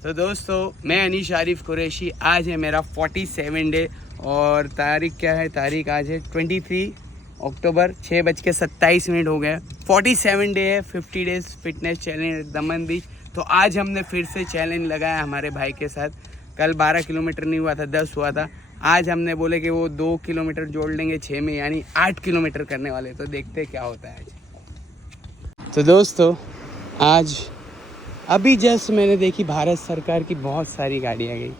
तो दोस्तों, मैं अनीश आरिफ कुरैशी। आज है मेरा 47 डे और तारीख क्या है? तारीख आज है 23 अक्टूबर। 6:27 हो गए। 47 डे है, 50 डेज फिटनेस चैलेंज दमन बीच। तो आज हमने फिर से चैलेंज लगाया हमारे भाई के साथ। कल 12 किलोमीटर नहीं हुआ था, 10 हुआ था। आज हमने बोले कि वो 2 किलोमीटर जोड़ लेंगे 6 में, यानी 8 किलोमीटर करने वाले। तो देखते क्या होता है आज। तो दोस्तों, आज अभी जस्ट मैंने देखी भारत सरकार की बहुत सारी गाड़ियाँ गई,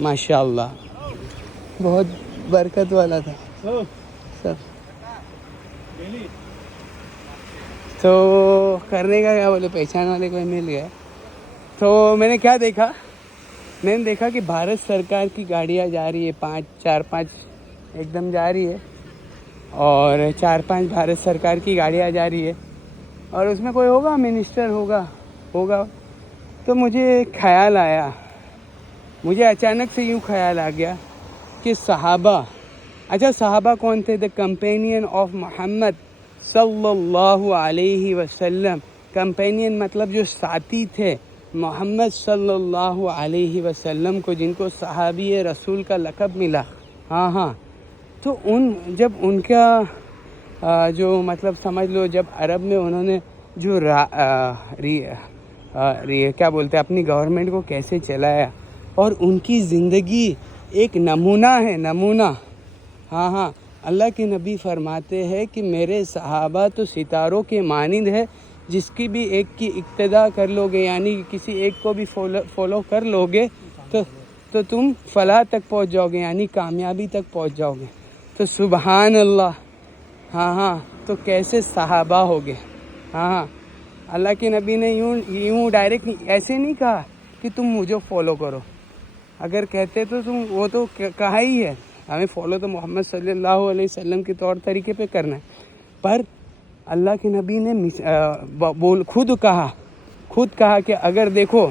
माशाल्लाह, बहुत बरकत वाला था सब। तो करने का क्या बोले, पहचान वाले कोई मिल गया। तो मैंने क्या देखा, मैंने देखा कि भारत सरकार की गाड़ियाँ जा रही है, 4-5 एकदम जा रही है, और 4-5 भारत सरकार की गाड़ियाँ जा रही है, और उसमें कोई होगा, मिनिस्टर होगा। तो मुझे ख्याल आया, मुझे अचानक से यूँ ख्याल आ गया कि सहाबा, अच्छा सहाबा कौन थे? द कंपेनियन ऑफ मोहम्मद सल्लल्लाहु अलैहि वसल्लम। कंपेनियन मतलब जो साथी थे मोहम्मद सल्लल्लाहु अलैहि वसल्लम को, जिनको सहाबी रसूल का लक़ब मिला। हाँ, तो जब उनका जो मतलब समझ लो, जब अरब में उन्होंने जो क्या बोलते हैं, अपनी गवर्नमेंट को कैसे चलाया, और उनकी ज़िंदगी एक नमूना है, नमूना। हाँ, अल्लाह के नबी फरमाते हैं कि मेरे सहाबा तो सितारों के मानिंद है, जिसकी भी एक की इक्तदा कर लोगे, यानी किसी एक को भी फॉलो कर लोगे तो तुम फलाह तक पहुंच जाओगे, यानी कामयाबी तक पहुंच जाओगे। तो सुबहान अल्लाह। हाँ, तो कैसे सहाबा हो गए। हाँ, अल्लाह के नबी ने यूँ डायरेक्ट ऐसे नहीं कहा कि तुम मुझे फॉलो करो। अगर कहते तो तुम वो तो कहा ही है, हमें फॉलो तो मोहम्मद सल्लल्लाहु अलैहि वसल्लम के तौर तरीके पे करना है। पर अल्लाह के नबी ने खुद कहा कि अगर देखो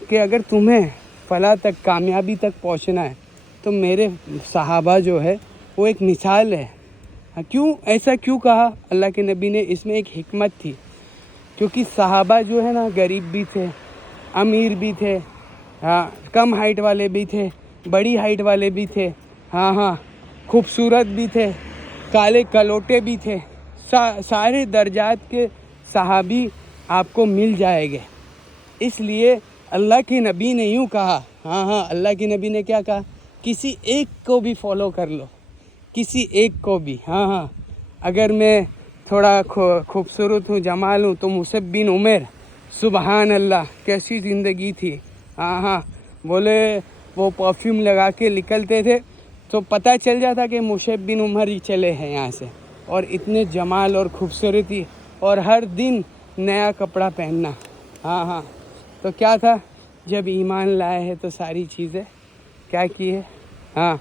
कि अगर तुम्हें फलाह तक, कामयाबी तक पहुंचना है, तो मेरे सहाबा जो है वो एक मिसाल है। क्यों ऐसा क्यों कहा अल्लाह के नबी ने? इसमें एक हिकमत थी, क्योंकि सहाबा जो है ना, गरीब भी थे, अमीर भी थे, हाँ, कम हाइट वाले भी थे, बड़ी हाइट वाले भी थे, हाँ, खूबसूरत भी थे, काले कलोटे भी थे। सारे दर्जात के सहाबी आपको मिल जाएंगे। इसलिए अल्लाह के नबी ने यूँ कहा, हाँ, अल्लाह के नबी ने क्या कहा? किसी एक को भी फॉलो कर लो, किसी एक को भी। हाँ, अगर मैं थोड़ा खूबसूरत हूँ, जमाल हूँ, तो मुसअब बिन उमर, सुबहान अल्लाह, कैसी ज़िंदगी थी। हाँ, बोले वो परफ्यूम लगा के निकलते थे तो पता चल जाता कि मुसअब बिन उमर ही चले हैं यहाँ से। और इतने जमाल और खूबसूरती, और हर दिन नया कपड़ा पहनना। हाँ, तो क्या था, जब ईमान लाए हैं तो सारी चीज़ें क्या की है, हाँ,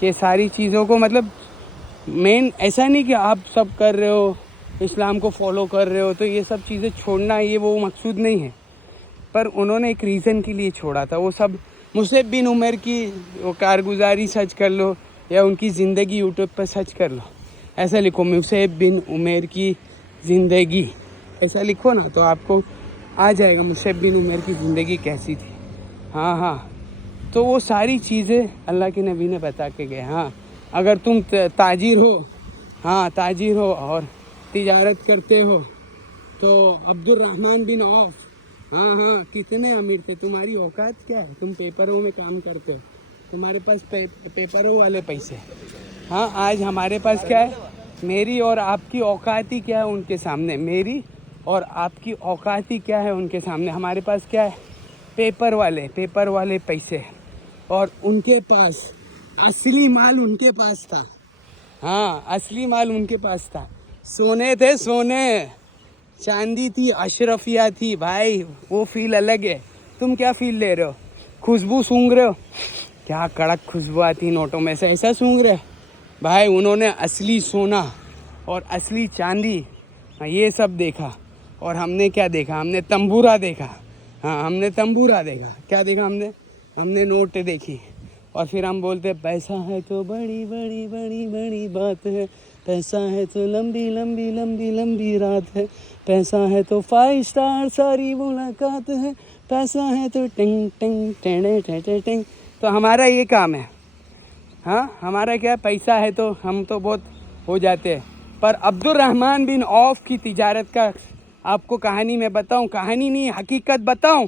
कि सारी चीज़ों को, मतलब मेन ऐसा नहीं कि आप सब कर रहे हो, इस्लाम को फॉलो कर रहे हो तो ये सब चीज़ें छोड़ना, ये वो मकसूद नहीं है। पर उन्होंने एक रीज़न के लिए छोड़ा था। वो सब मुसअब बिन उमर की वो कारगुजारी सर्च कर लो, या उनकी ज़िंदगी यूट्यूब पर सर्च कर लो। ऐसा लिखो मुसअब बिन उमर की ज़िंदगी, ऐसा लिखो ना, तो आपको आ जाएगा मुसअब बिन उमर की ज़िंदगी कैसी थी। हाँ, तो वो सारी चीज़ें अल्लाह के नबी ने बता के गए। हाँ, अगर तुम ताजिर हो, हाँ, ताजिर हो और तिजारत करते हो, तो अब्दुर्रहमान बिन औफ, हाँ, कितने अमीर थे। तुम्हारी औकात क्या है? तुम पेपरों में काम करते हो, तुम्हारे पास पेपरों वाले पैसे। हाँ, आज हमारे पास क्या है? मेरी और आपकी औकात ही क्या है उनके सामने? मेरी और आपकी औकात ही क्या है उनके सामने? हमारे पास क्या है? पेपर वाले पैसे। और उनके पास असली माल उनके पास था। हाँ, असली माल उनके पास था। सोने थे, सोने, चांदी थी, अशरफिया थी। भाई वो फील अलग है। तुम क्या फील ले रहे हो? खुशबू सूंघ रहे हो? क्या कड़क खुशबू आती नोटों में से, ऐसा सूंघ रहे हो? भाई उन्होंने असली सोना और असली चांदी, ये सब देखा। और हमने क्या देखा? हमने तंबूरा देखा। हाँ, हमने तंबूरा देखा। क्या देखा हमने नोट देखी। और फिर हम बोलते पैसा है तो बड़ी बड़ी बड़ी बड़ी बात है, पैसा है तो लंबी लंबी लंबी लंबी रात है, पैसा है तो 5 स्टार सारी मुलाकात है, पैसा है तो टिंग टिंग टेढ़े टेढ़े टिंग। तो हमारा ये काम है। हाँ, हमारा क्या, पैसा है तो हम तो बहुत हो जाते हैं। पर अब्दुर्रहमान बिन औफ की तिजारत का आपको कहानी मैं बताऊं, कहानी नहीं हकीकत बताऊं।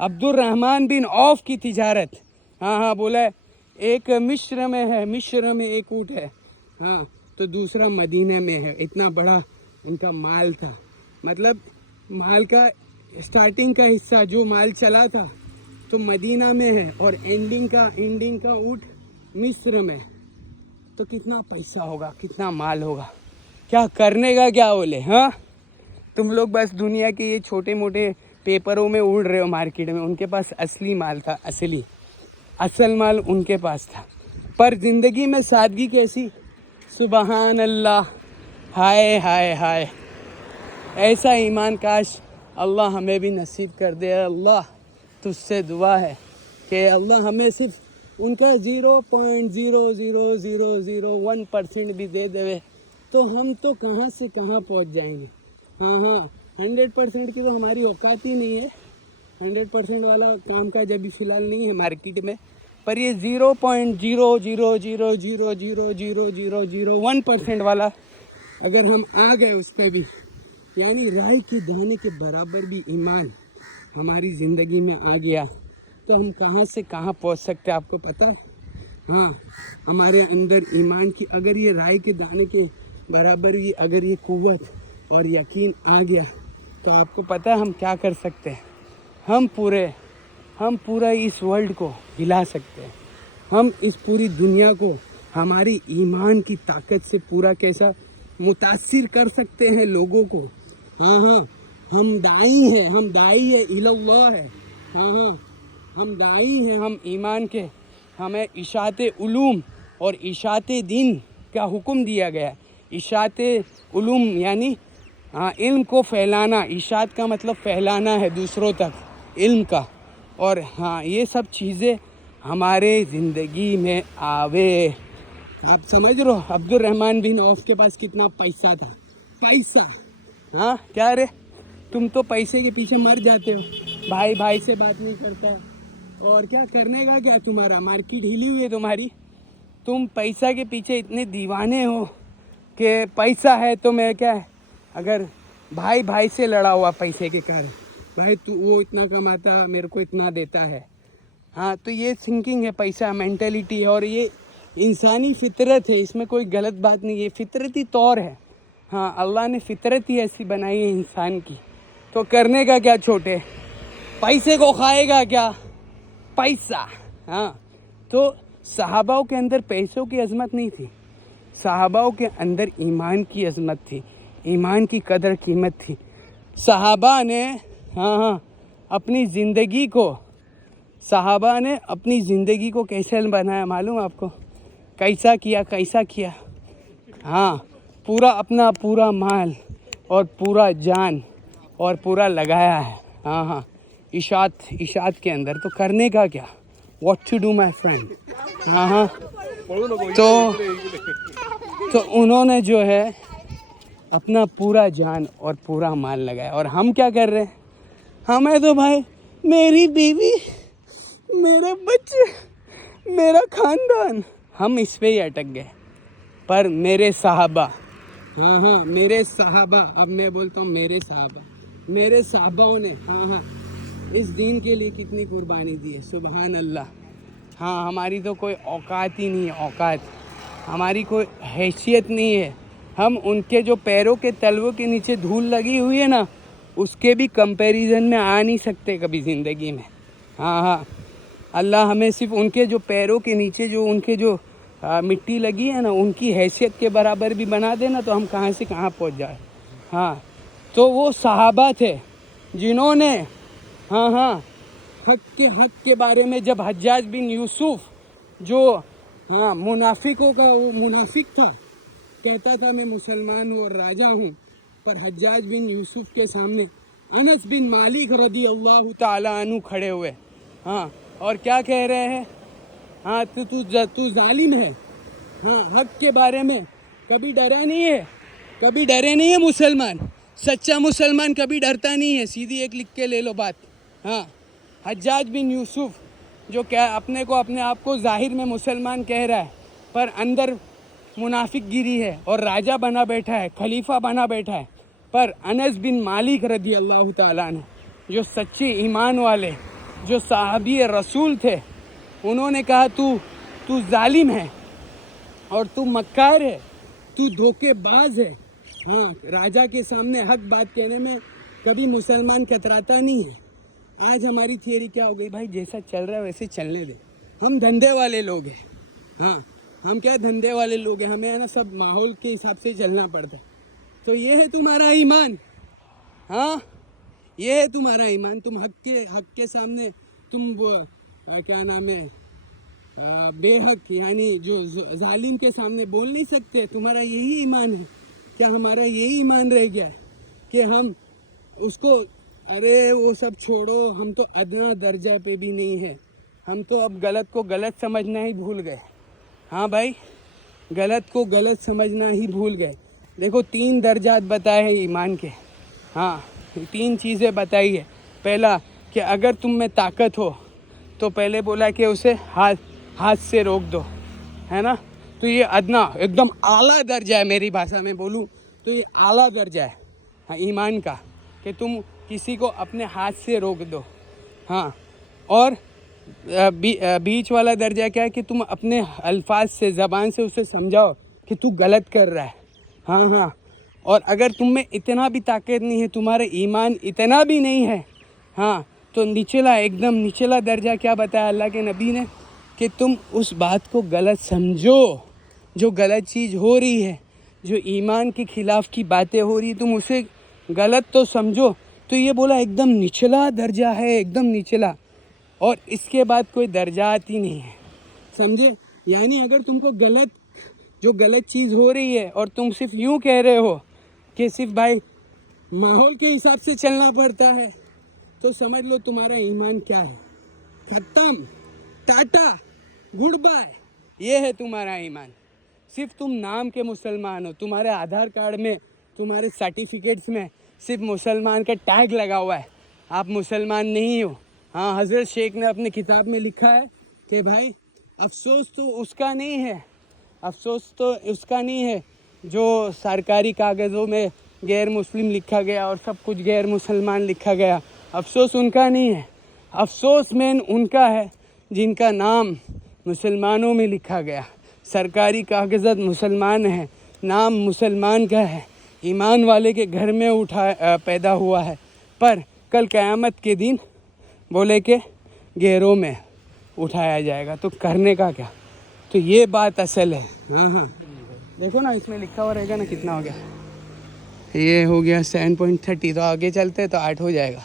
अब्दुर्रहमान बिन औफ की तिजारत, हाँ हाँ बोला है, एक मिस्र में है, मिस्र में एक ऊँट है, हाँ, तो दूसरा मदीने में है। इतना बड़ा इनका माल था, मतलब माल का स्टार्टिंग का हिस्सा जो माल चला था तो मदीना में है, और एंडिंग का ऊँट मिस्र में। तो कितना पैसा होगा, कितना माल होगा, क्या करने का क्या बोले। हाँ, तुम लोग बस दुनिया के ये छोटे मोटे पेपरों में उड़ रहे हो मार्केट में, उनके पास असली माल था, असल माल उनके पास था। पर ज़िंदगी में सादगी कैसी, सुबहान अल्लाह, हाय हाय हाय। ऐसा ईमान काश अल्लाह हमें भी नसीब कर दे। अल्लाह तुझसे दुआ है कि अल्लाह हमें सिर्फ उनका 0.00001% भी दे देवे तो हम तो कहाँ से कहाँ पहुँच जाएंगे। हाँ हाँ, 100% की तो हमारी औकात ही नहीं है। 100% वाला काम का जब भी फ़िलहाल नहीं है मार्केट में, पर ये 0.000000001% वाला अगर हम आ गए उस पर भी, यानी राई के दाने के बराबर भी ईमान हमारी ज़िंदगी में आ गया, तो हम कहाँ से कहाँ पहुँच सकते हैं आपको पता है। हाँ, हमारे अंदर ईमान की अगर ये राई के दाने के बराबर भी अगर ये कुव्वत और यकीन आ गया, तो आपको पता है हम क्या कर सकते हैं। हम पूरा इस वर्ल्ड को हिला सकते हैं। हम इस पूरी दुनिया को हमारी ईमान की ताकत से पूरा कैसा मुतासिर कर सकते हैं लोगों को। हाँ हाँ, हम दाई है, इल्लल्लाह है। हाँ हाँ, हम दाई हैं, हम ईमान के, हमें इशाते उलूम और इशाते दीन का हुक्म दिया गया। इशाते उलूम यानी हाँ, इल्म को फैलाना। इशात का मतलब फैलाना है दूसरों तक इल्म का। और हाँ, ये सब चीज़ें हमारे ज़िंदगी में आवे। आप समझ रहे हो अब्दुर्रहमान बिन औफ के पास कितना पैसा था। पैसा, हाँ क्या रे, तुम तो पैसे के पीछे मर जाते हो, भाई भाई से बात नहीं करता, और क्या करने का क्या, तुम्हारा मार्केट हिली हुई है तुम्हारी। तुम पैसा के पीछे इतने दीवाने हो कि पैसा है तो मैं क्या है, अगर भाई भाई से लड़ा हुआ पैसे के कारण, भाई तू वो इतना कमाता मेरे को इतना देता है। हाँ, तो ये थिंकिंग है, पैसा मेंटेलिटी है, और ये इंसानी फितरत है, इसमें कोई गलत बात नहीं है, फितरती तौर है। हाँ, अल्लाह ने फितरत ही ऐसी बनाई है इंसान की। तो करने का क्या छोटे, पैसे को खाएगा क्या पैसा। हाँ, तो सहाबाओं के अंदर पैसों की अजमत नहीं थी, सहाबाओं के अंदर ईमान की अजमत थी, ईमान की कदर कीमत थी। सहाबा ने अपनी ज़िंदगी को कैसे बनाया मालूम आपको, कैसा किया। हाँ, पूरा माल और पूरा जान और पूरा लगाया है। हाँ, इशात के अंदर। तो करने का क्या, what to do my friend. हाँ, तो उन्होंने जो है अपना पूरा जान और पूरा माल लगाया। और हम क्या कर रहे हैं, हमें तो भाई मेरी बीवी, मेरे बच्चे, मेरा खानदान, हम इस पे ही अटक गए। पर मेरे साहबा, मेरे साहबा, अब मैं बोलता हूँ मेरे साहबाओं ने इस दीन के लिए कितनी कुर्बानी दी है, सुबहान अल्लाह। हाँ, हमारी तो कोई औकात ही नहीं है, औकात हमारी कोई हैसियत नहीं है। हम उनके जो पैरों के तलवों के नीचे धूल लगी हुई है ना, उसके भी कंपैरिजन में आ नहीं सकते कभी ज़िंदगी में। हाँ, अल्लाह हमें सिर्फ उनके जो पैरों के नीचे जो उनके जो मिट्टी लगी है ना, उनकी हैसियत के बराबर भी बना देना तो हम कहाँ से कहाँ पहुँच जाए। हाँ, तो वो सहाबा थे जिन्होंने हक के बारे में, जब हज्जाज बिन यूसुफ जो मुनाफिकों का वो मुनाफिक था, कहता था मैं मुसलमान हूँ और राजा हूँ, पर हज्जाज बिन यूसुफ के सामने अनस बिन मालिक रदी अल्लाह ताला अन्हु खड़े हुए। हाँ, और क्या कह रहे हैं, हाँ तू जालिम है। हाँ, हक के बारे में कभी डरे नहीं है मुसलमान, सच्चा मुसलमान कभी डरता नहीं है। सीधी एक लिख के ले लो बात। हाँ, हज्जाज बिन यूसुफ जो क्या अपने आप को ज़ाहिर में मुसलमान कह रहा है पर अंदर मुनाफिक गिरी है और राजा बना बैठा है, खलीफा बना बैठा है। पर अनस बिन मालिक रदी अल्लाह ताला अन्हु जो सच्चे ईमान वाले, जो साहबी रसूल थे, उन्होंने कहा तू जालिम है और तू मक्कार है, तू धोखेबाज है। हाँ, राजा के सामने हक बात कहने में कभी मुसलमान कतराता नहीं है। आज हमारी थियरी क्या हो गई भाई, जैसा चल रहा है वैसे चलने दे, हम धंधे वाले लोग हैं। हाँ, हम क्या धंधे वाले लोग हैं, हमें है ना सब माहौल के हिसाब से चलना पड़ता है। तो ये है तुम्हारा ईमान। हाँ, ये है तुम्हारा ईमान। तुम हक के सामने तुम क्या नाम है बेहक यानी जो जालिम के सामने बोल नहीं सकते। तुम्हारा यही ईमान है क्या? हमारा यही ईमान रह गया है कि हम उसको, अरे वो सब छोड़ो, हम तो अदना दर्जा पे भी नहीं है। हम तो अब गलत को गलत समझना ही भूल गए। हाँ भाई, गलत को गलत समझना ही भूल गए। देखो 3 दर्जात बताए हैं ईमान के। हाँ, 3 चीज़ें बताई है। पहला कि अगर तुम में ताकत हो तो पहले बोला कि उसे हाथ से रोक दो, है ना। तो ये अदना एकदम आला दर्जा है। मेरी भाषा में बोलूँ तो ये आला दर्जा है हाँ ईमान का, कि तुम किसी को अपने हाथ से रोक दो। हाँ, और बीच वाला दर्जा क्या है कि तुम अपने अल्फाज से, ज़बान से उसे समझाओ कि तू गलत कर रहा है। हाँ हाँ, और अगर तुम में इतना भी ताकत नहीं है, तुम्हारा ईमान इतना भी नहीं है, हाँ, तो निचला, एकदम निचला दर्जा क्या बताया अल्लाह के नबी ने, कि तुम उस बात को गलत समझो, जो गलत चीज़ हो रही है, जो ईमान के ख़िलाफ़ की बातें हो रही, तुम उसे गलत तो समझो। तो ये बोला एकदम निचला दर्जा है, एकदम निचला। और इसके बाद कोई दर्जात ही नहीं है, समझे। यानी अगर तुमको जो गलत चीज़ हो रही है और तुम सिर्फ यूँ कह रहे हो कि सिर्फ भाई माहौल के हिसाब से चलना पड़ता है, तो समझ लो तुम्हारा ईमान क्या है, ख़त्म, टाटा, गुड बाय। ये है तुम्हारा ईमान। सिर्फ तुम नाम के मुसलमान हो, तुम्हारे आधार कार्ड में, तुम्हारे सर्टिफिकेट्स में सिर्फ मुसलमान का टैग लगा हुआ है, आप मुसलमान नहीं हो। हाँ, हज़रत शेख ने अपने किताब में लिखा है कि भाई अफसोस तो उसका नहीं है, अफसोस तो उसका नहीं है जो सरकारी कागज़ों में गैर मुस्लिम लिखा गया और सब कुछ गैर मुसलमान लिखा गया। अफसोस उनका नहीं है, अफसोस मेन उनका है जिनका नाम मुसलमानों में लिखा गया, सरकारी कागज़ात मुसलमान है, नाम मुसलमान का है, ईमान वाले के घर में पैदा हुआ है, पर कल क़यामत के दिन बोले के गैरों में उठाया जाएगा। तो करने का क्या? तो ये बात असल है। हाँ हाँ, देखो ना इसमें लिखा हुआ रहेगा ना, कितना हो गया, ये हो गया 7.30, तो आगे चलते तो 8 हो जाएगा।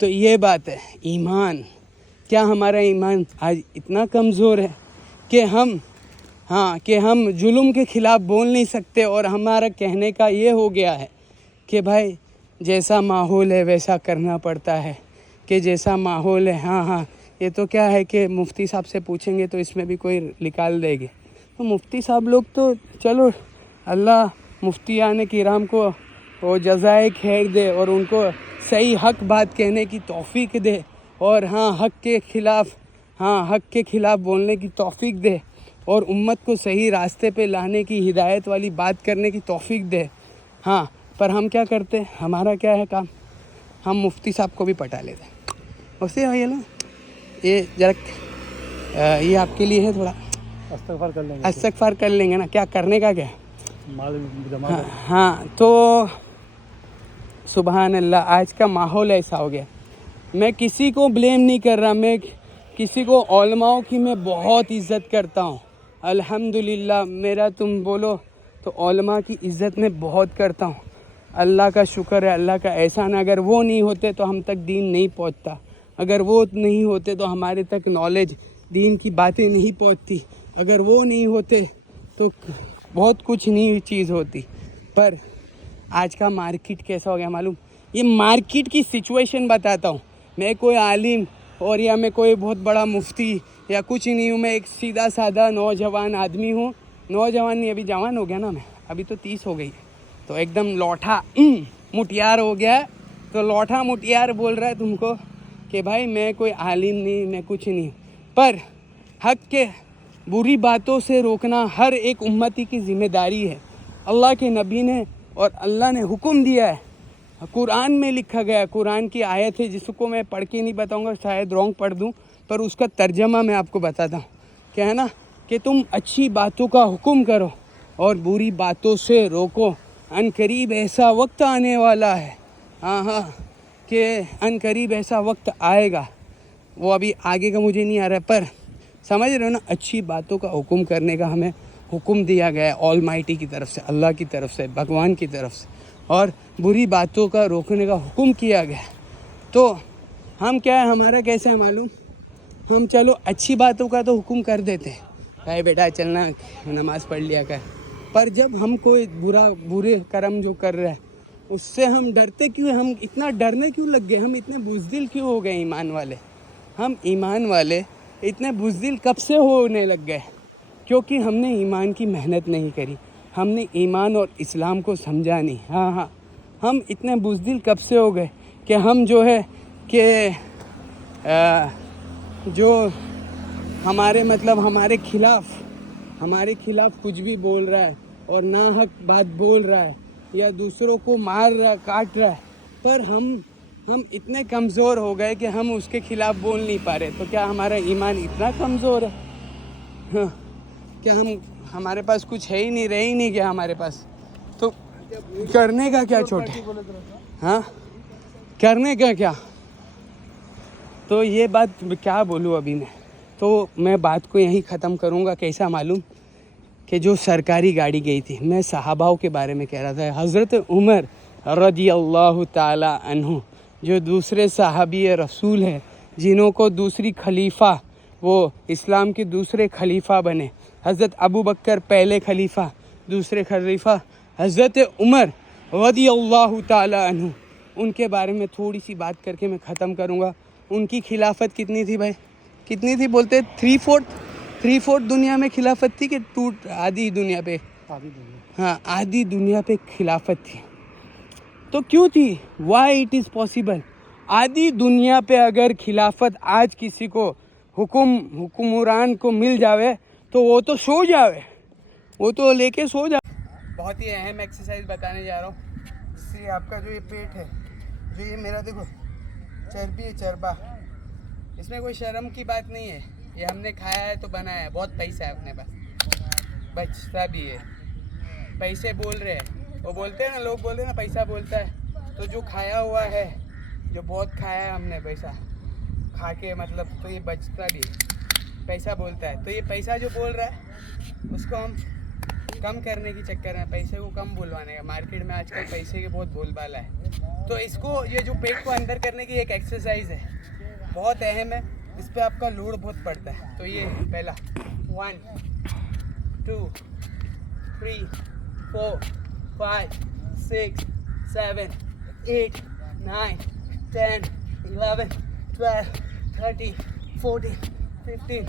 तो ये बात है ईमान। क्या हमारा ईमान आज इतना कमज़ोर है कि हम जुल्म के ख़िलाफ़ बोल नहीं सकते, और हमारा कहने का ये हो गया है कि भाई जैसा माहौल है वैसा करना पड़ता है, कि जैसा माहौल है। हाँ हाँ, ये तो क्या है कि मुफ्ती साहब से पूछेंगे तो इसमें भी कोई निकाल देंगे। तो मुफ्ती साहब लोग तो चलो, अल्लाह मुफ्तियान किराम को वो जज़ाए खैर दे और उनको सही हक बात कहने की तौफ़ीक दे, और हाँ हक के ख़िलाफ़ बोलने की तौफ़ीक दे, और उम्मत को सही रास्ते पे लाने की, हिदायत वाली बात करने की तौफ़ीक दे। हाँ, पर हम क्या करते हैं, हमारा क्या है काम, हम मुफ्ती साहब को भी पटा लेते हैं। उससे है ना, ये जरा ये आपके लिए है, थोड़ा इस्तग़फ़ार कर लेंगे ना, क्या करने का क्या। हाँ, तो सुबहान अल्लाह, आज का माहौल ऐसा हो गया। मैं किसी को ब्लेम नहीं कर रहा, मैं किसी को, उलमाओं की मैं बहुत इज़्ज़त करता हूँ, अल्हम्दुलिल्लाह। मेरा तुम बोलो तो उलमा की इज़्ज़त मैं बहुत करता हूँ। अल्लाह का शुक्र है, अल्लाह का एहसान। अगर वो नहीं होते तो हम तक दीन नहीं पहुँचता, अगर वो नहीं होते तो हमारे तक नॉलेज, दीन की बातें नहीं पहुँचती, अगर वो नहीं होते तो बहुत कुछ नहीं चीज़ होती। पर आज का मार्केट कैसा हो गया मालूम, ये मार्केट की सिचुएशन बताता हूँ। मैं कोई आलिम और या मैं कोई बहुत बड़ा मुफ्ती या कुछ नहीं हूँ, मैं एक सीधा साधा नौजवान आदमी हूँ। नौजवान नहीं, अभी जवान हो गया ना मैं, अभी तो 30 हो गई है, तो एकदम लौठा मुटियार हो गया है। तो लौठा मुटियार बोल रहा है तुमको कि भाई मैं कोई आलिम नहीं, मैं कुछ नहीं, पर हक के बुरी बातों से रोकना हर एक उम्मती की ज़िम्मेदारी है। अल्लाह के नबी ने और अल्लाह ने हुक्म दिया है, कुरान में लिखा गया, कुरान की आयत है जिसको मैं पढ़ के नहीं बताऊंगा, शायद रॉन्ग पढ़ दूं, पर उसका तर्जमा मैं आपको बताता हूँ। क्या है ना कि तुम अच्छी बातों का हुक्म करो और बुरी बातों से रोको। अनकरीब ऐसा वक्त आने वाला है, हाँ कि अनकरीब ऐसा वक्त आएगा, वो अभी आगे का मुझे नहीं आ रहा है, पर समझ रहे हो ना, अच्छी बातों का हुक्म करने का हमें हुक्म दिया गया है ऑलमाइटी की तरफ से, अल्लाह की तरफ से, भगवान की तरफ से, और बुरी बातों का रोकने का हुक्म किया गया। तो हम क्या है, हमारा कैसे है मालूम, हम चलो अच्छी बातों का तो हुक्म कर देते हैं, भाई बेटा चलना नमाज़ पढ़ लिया कर, पर जब हम कोई बुरे कर्म जो कर रहे हैं उससे हम डरते क्यों, हम इतना डरने क्यों लग गए, हम इतने बुज़दिल क्यों हो गए ईमान वाले, हम ईमान वाले इतने बुज़दिल कब से होने लग गए, क्योंकि हमने ईमान की मेहनत नहीं करी, हमने ईमान और इस्लाम को समझा नहीं। हाँ, हम इतने बुज़दिल कब से हो गए कि हम जो है कि जो हमारे मतलब हमारे खिलाफ़ कुछ भी बोल रहा है और नाहक बात बोल रहा है या दूसरों को मार रहा है, काट रहा है, पर हम इतने कमज़ोर हो गए कि हम उसके ख़िलाफ़ बोल नहीं पा रहे। तो क्या हमारा ईमान इतना कमज़ोर है? हाँ, क्या हमारे पास कुछ है ही नहीं, रह ही नहीं गया हमारे पास, तो करने का क्या छोटे, हाँ करने का क्या? तो ये बात क्या बोलूँ अभी मैं बात को यहीं ख़त्म करूँगा। कैसा मालूम कि जो सरकारी गाड़ी गई थी, मैं सहाबाओं के बारे में कह रहा था, हज़रत उमर रज़ी अल्लाह ताला अन्हु जो दूसरे सहाबी रसूल हैं, जिन्हों को दूसरी खलीफा, वो इस्लाम के दूसरे खलीफा बने, हज़रत अबू बकर पहले खलीफा, दूसरे खलीफा हज़रत उमर रज़ी अल्लाह ताला अन्हु, उनके बारे में थोड़ी सी बात करके मैं ख़त्म करूँगा। उनकी खिलाफत कितनी थी भाई, कितनी थी बोलते? 3/4 दुनिया में खिलाफत थी कि आधी दुनिया पे? हाँ, आधी दुनिया पे खिलाफत थी। तो क्यों थी? Why it is possible? आधी दुनिया पे अगर खिलाफत आज किसी को हुक्मरान को मिल जावे तो वो तो सो जावे, वो तो लेके सो जावे। बहुत ही अहम एक्सरसाइज बताने जा रहा हूँ, जिससे आपका जो ये पेट है, जो ये मेरा देखो चर्बी है, चरबा, इसमें कोई शर्म की बात नहीं है, ये हमने खाया है तो बनाया है, बहुत पैसा है अपने पास, बचता भी है। पैसे बोल रहे हैं, वो बोलते हैं ना, लोग बोलते हैं ना पैसा बोलता है, तो जो खाया हुआ है, जो बहुत खाया है हमने पैसा खा के, मतलब तो ये बचता भी है, पैसा बोलता है। तो ये पैसा जो बोल रहा है उसको हम कम करने की चक्कर में, पैसे को कम बुलवाने का, मार्केट में आजकल पैसे के बहुत बोलबाला है, तो इसको, ये जो पेट को अंदर करने की एक एक्सरसाइज है, बहुत अहम है, इस पर आपका लोड बहुत पड़ता है। तो ये पहला 1 2 3 4 5 6 7 8 9 10 11 12 13 14 15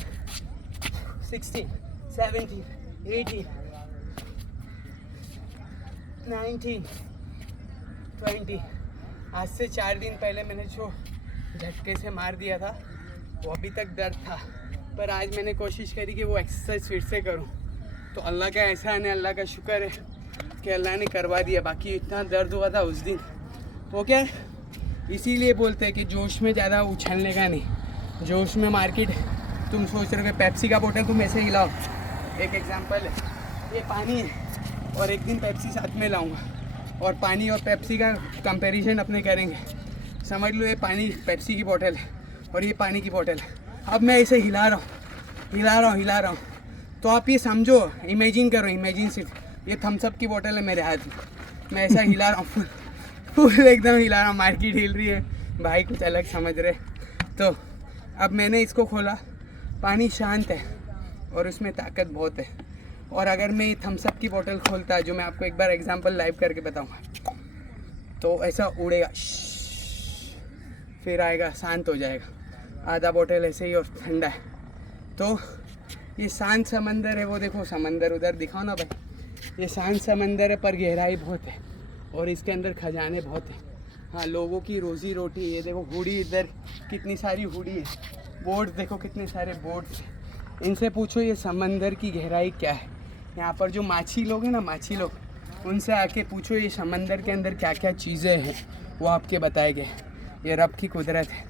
16 17 18 19 20। आज से 4 दिन पहले मैंने जो झटके से मार दिया था वो अभी तक दर्द था, पर आज मैंने कोशिश करी कि वो एक्सरसाइज फिर से करूं। तो अल्लाह का एहसान है, अल्लाह का शुक्र है कि अल्लाह ने करवा दिया। बाकी इतना दर्द हुआ था उस दिन, वो क्या है, इसीलिए बोलते हैं कि जोश में ज़्यादा उछलने का नहीं। जोश में मार्केट, तुम सोच रहे हो कि पेप्सी का बोतल तुम ऐसे हिलाओ, एक एग्जांपल है, ये पानी है और एक दिन पेप्सी साथ में लाऊंगा और पानी और पेप्सी का कंपैरिजन अपने करेंगे। समझ लो ये पानी पेप्सी की बोतल है और ये पानी की बोतल है। अब मैं इसे हिला रहा हूँ, तो आप ये समझो, इमेजिन करो, इमेजिन सिर्फ ये थम्स अप की बोतल है मेरे हाथ में, मैं ऐसा हिला रहा हूँ, फुल एकदम हिला रहा हूँ, मार्केट हिल रही है, भाई कुछ अलग समझ रहे। तो अब मैंने इसको खोला, पानी शांत है और उसमें ताकत बहुत है, और अगर मैं ये थम्स अप की बोतल खोलता, जो मैं आपको एक बार एग्जांपल लाइव करके बताऊंगा, तो ऐसा उड़ेगा, फिर आएगा, शांत हो जाएगा, आधा बोतल ऐसे ही और ठंडा है। तो ये शांत समंदर है, वो देखो समंदर उधर दिखाओ ना भाई, ये शांत समंदर है पर गहराई बहुत है और इसके अंदर खजाने बहुत हैं। हाँ, लोगों की रोजी रोटी। ये देखो हुडी, इधर कितनी सारी हुडी है, बोर्ड देखो कितने सारे बोर्ड्स हैं। इनसे पूछो ये समंदर की गहराई क्या है। यहाँ पर जो माछी लोग हैं ना, माछी लोग, उनसे आके पूछो ये समंदर के अंदर क्या क्या चीज़ें हैं, वो आपके बताएंगे। ये रब की कुदरत है।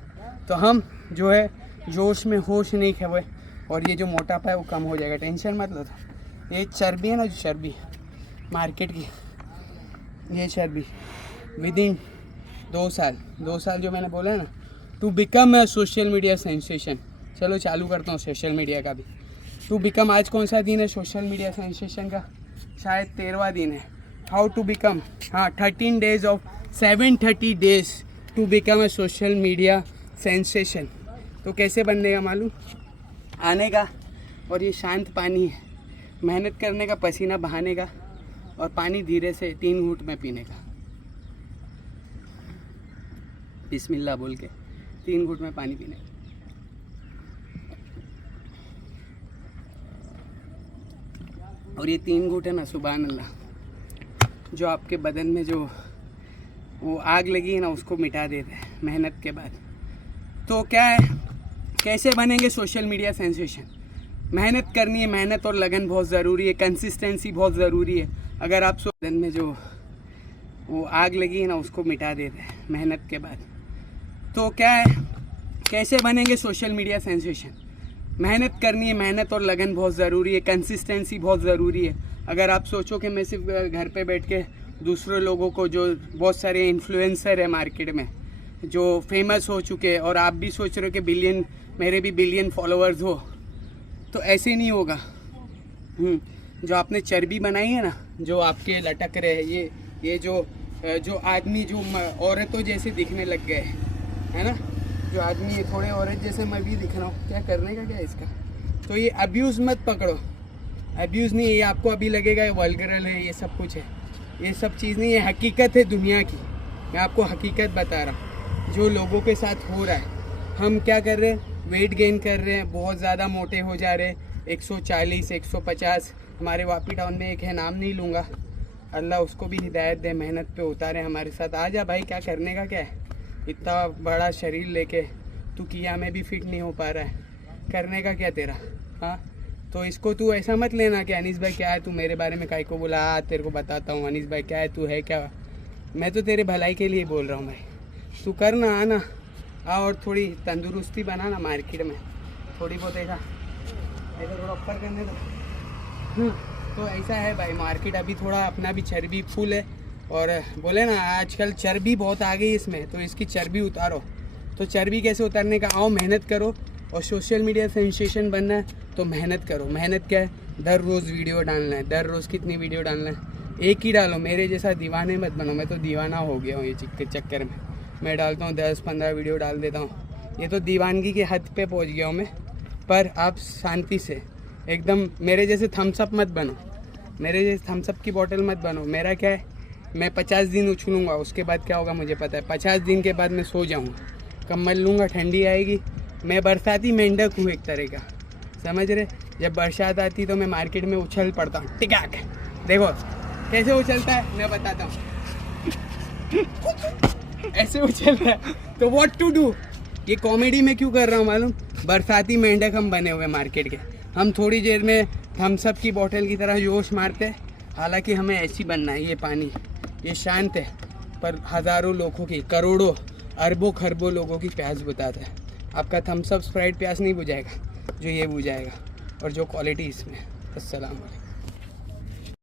तो हम जो है जोश में होश नहीं खोए, और ये जो मोटापा है वो कम हो जाएगा, टेंशन मत लो। तो ये चर्बी है ना, जो चर्बी मार्केट की, ये चर्बी विद इन 2 साल जो मैंने बोला है ना, to become a social media sensation. चलो चालू करता हूँ सोशल मीडिया का भी। टू बिकम, आज कौन सा दिन है सोशल मीडिया सेंसेशन का? शायद 13वां दिन है। हाउ टू बिकम, हाँ 13 days of 730 days to become a social media sensation. तो कैसे बनने का मालूम? आने का, और ये शांत पानी है, मेहनत करने का, पसीना बहाने का, और पानी धीरे से 3 घूंट में पीने का, बिस्मिल्लाह बोल के 3 घूंट में पानी पीने का। और ये 3 घूंट है ना, सुभान अल्लाह, जो आपके बदन में जो वो आग लगी है ना, उसको मिटा देते हैं मेहनत के बाद। तो क्या है, कैसे बनेंगे सोशल मीडिया सेंसेशन? मेहनत करनी है, मेहनत और लगन बहुत ज़रूरी है, कंसिस्टेंसी बहुत ज़रूरी है। अगर आप बदन में जो वो आग लगी है ना, उसको मिटा देते हैं मेहनत के बाद। तो क्या है, कैसे बनेंगे सोशल मीडिया सेंसेशन? मेहनत करनी है, मेहनत और लगन बहुत ज़रूरी है, कंसिस्टेंसी बहुत ज़रूरी है। अगर आप सोचो कि मैं सिर्फ घर पे बैठ के दूसरे लोगों को, जो बहुत सारे इन्फ्लुएंसर है मार्केट में जो फेमस हो चुके हैं, और आप भी सोच रहे हो कि मेरे भी बिलियन फॉलोअर्स हो, तो ऐसे नहीं होगा। जो आपने चर्बी बनाई है ना, जो आपके लटक रहे हैं, ये जो आदमी जो औरतों जैसे दिखने लग गए है ना, जो आदमी है थोड़े औरत जैसे मैं भी दिख रहा हूँ, क्या करने का क्या है इसका? तो ये अब्यूज़ मत पकड़ो, अब्यूज़ नहीं है ये। आपको अभी लगेगा ये वल्गरल है, ये सब कुछ है, ये सब चीज़ नहीं है, हकीकत है दुनिया की। मैं आपको हकीकत बता रहा हूँ जो लोगों के साथ हो रहा है। हम क्या कर रहे हैं, वेट गेन कर रहे हैं, बहुत ज़्यादा मोटे हो जा रहे हैं, 140 150। हमारे वापी टाउन में एक है, नाम नहीं लूँगा, अल्लाह उसको भी हिदायत दे, मेहनत पे उतारे हमारे साथ। आ जा भाई, क्या करने का क्या है, इतना बड़ा शरीर लेके तू किया में भी फिट नहीं हो पा रहा है, करने का क्या तेरा? हाँ, तो इसको तू ऐसा मत लेना कि अनीस भाई क्या है, तू मेरे बारे में काहे को बोला। तेरे को बताता हूँ अनीस भाई क्या है, तू है क्या। मैं तो तेरे भलाई के लिए बोल रहा हूँ भाई, तू करना, आना, आ, और थोड़ी तंदुरुस्ती बनाना मार्केट में, थोड़ी बहुत ऐसा थोड़ा ऊपर करने दो। तो ऐसा है भाई, मार्केट अभी थोड़ा अपना भी चर्बी फुल है, और बोले ना आजकल चर्बी बहुत आ गई इसमें, तो इसकी चर्बी उतारो। तो चर्बी कैसे उतारने का, आओ मेहनत करो, और सोशल मीडिया सेंसेशन बनना है तो मेहनत करो। मेहनत क्या है, दर रोज़ वीडियो डालना है। दर रोज़ कितनी वीडियो डालना है? एक ही डालो, मेरे जैसा दीवाने मत बनो। मैं तो दीवाना हो गया हूँ ये चक्कर में, मैं डालता हूँ 10-15 वीडियो डाल देता हूँ, ये तो दीवानगी के हद पे पहुँच गया हूँ मैं। पर आप शांति से एकदम मेरे जैसे थम्सअप मत बनो, मेरे जैसे थम्सअप की बोतल मत बनो। मेरा क्या है, मैं 50 दिन उछलूँगा, उसके बाद क्या होगा मुझे पता है। 50 दिन के बाद मैं सो जाऊँगा, कम्बल लूँगा, ठंडी आएगी। मैं बरसाती मेंढक हूँ एक तरह का, समझ रहे? जब बरसात आती तो मैं मार्केट में उछल पड़ता हूँ, टिकाक। देखो कैसे उछलता है, मैं बताता हूँ। ऐसे उछलता है। तो व्हाट टू डू, ये कॉमेडी में क्यों कर रहा हूँ मालूम? बरसाती मेंढक हम बने हुए मार्केट के, हम थोड़ी देर में थम्सअप की बोतल की तरह जोश मारते हैं। हालांकि हमें ऐसी बनना है। ये पानी ये शांत है, पर हज़ारों लोगों की, करोड़ों अरबों खरबों लोगों की प्यास बुझाता है। आपका थम्सअप स्प्राइट प्यास नहीं बुझाएगा जो ये बुझाएगा, और जो क्वालिटी इसमें है। अस्सलाम वालेकुम।